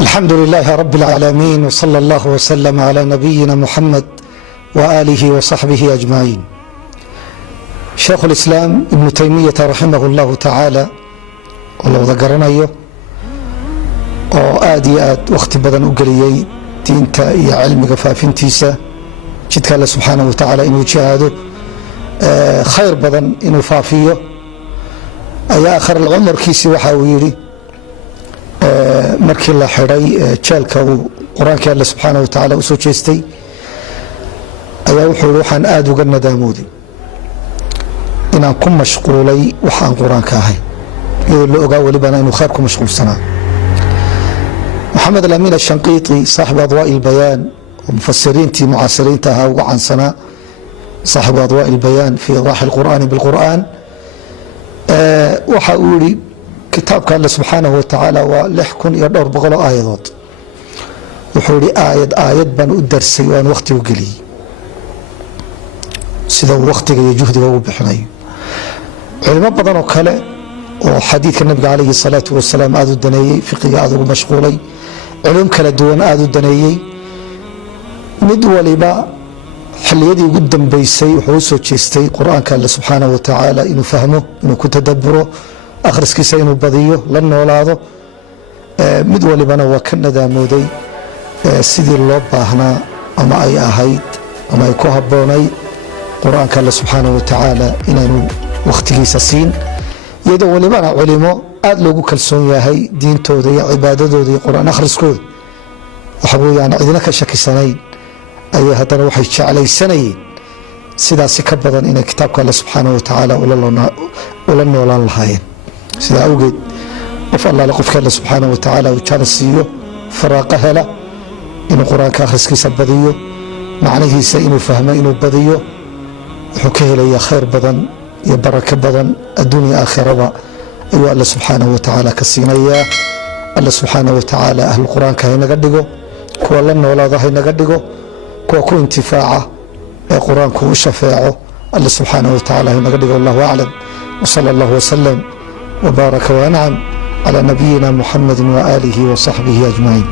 الحمد لله رب العالمين وصلى الله وسلم على نبينا محمد وآله وصحبه أجمعين. شيخ الإسلام ابن تيمية رحمه الله تعالى ولو ذكرناyo oo aad iyo aad waqti badan u geliyay diinta iyo cilmiga faafintiisa jidka Allah subhanahu wa ta'ala inuu jihaado khayr badan inuu faafiyo ayaa akhir umrkiisi waxa uu yiri markii la xiray jeelka uu quraanka Allah subhanahu wa ta'ala u soo jeestay ayaa wuxuu waxaan aad uga nadaamoodi inaan ku mashquulay waxaan quraanka ahay iyadoo la ogaa walibana inuu khayr ku mashquulsanaa. محمد الأمين الشنقيطي صاحب أضواء البيان ومفسرين معاصرين تها وعن سنة صاحب أضواء البيان في إيضاح القرآن بالقرآن وحاولي كتاب كان الله سبحانه وتعالى ولحكن يدور بغلو آيات وحولي آيات بان الدرسي وان وقتي وقلي سيدا وقتي يجهد وبحني علماء بدن وكلا وحديث النبي عليه الصلاة والسلام آذو الدنيي فقه آذو مشغولي علوم kala duwan aad u daneeyay mid waliba xiliyadii ugu dambeysay wuxuu soo jeestay quraanka Allah subhanahu wa ta'ala inuu fahmo inuu ku tadabburo akhriskiisa inuu badiyo la noolaado mid walibana waa ka nadaamoday sidii loo baahnaa ama ay ahayd ama ay ku haboonay quraanka Allah subhanahu wa ta'ala inaanu waqtigiisa siin iyadoo walibana culimo aad loogu kalsoon yahay diintooda iyo cibaadadooda iyo quraan akhriskooda waxa weeyaan cidina ka shakisanayn ay hadana waxay jeclaysanayeen sidaas ka badan in kitaabka Allah subhanahu wa ta'ala ula noolaan lahaayeen sida awgeed qof Allah qofka Allah subhanahu wa ta'ala uu jaalsiiyo faraaqa hela inuu quraanka akhriskiisa badiyo macnihiisa inuu fahmo inuu badiyo wuxuu ka helayaa khayr badan iyo baraka badan adduunyo aakhiraba ayuu Allah subhanahu wa ta'ala ka siinaya. Allah subhanahu wa ta'ala ahlul quraanka inaga dhigo kuwa la noolaada inaga dhigo kuwa ku intifaaca ee quraanku u shafaaco Allah subhanahu wa ta'ala inaga dhigo. Allahu a'lam wa sallallahu wa sallam wa baraka wa an'am ala nabiyyina Muhammadin wa alihi wa sahbihi ajma'in.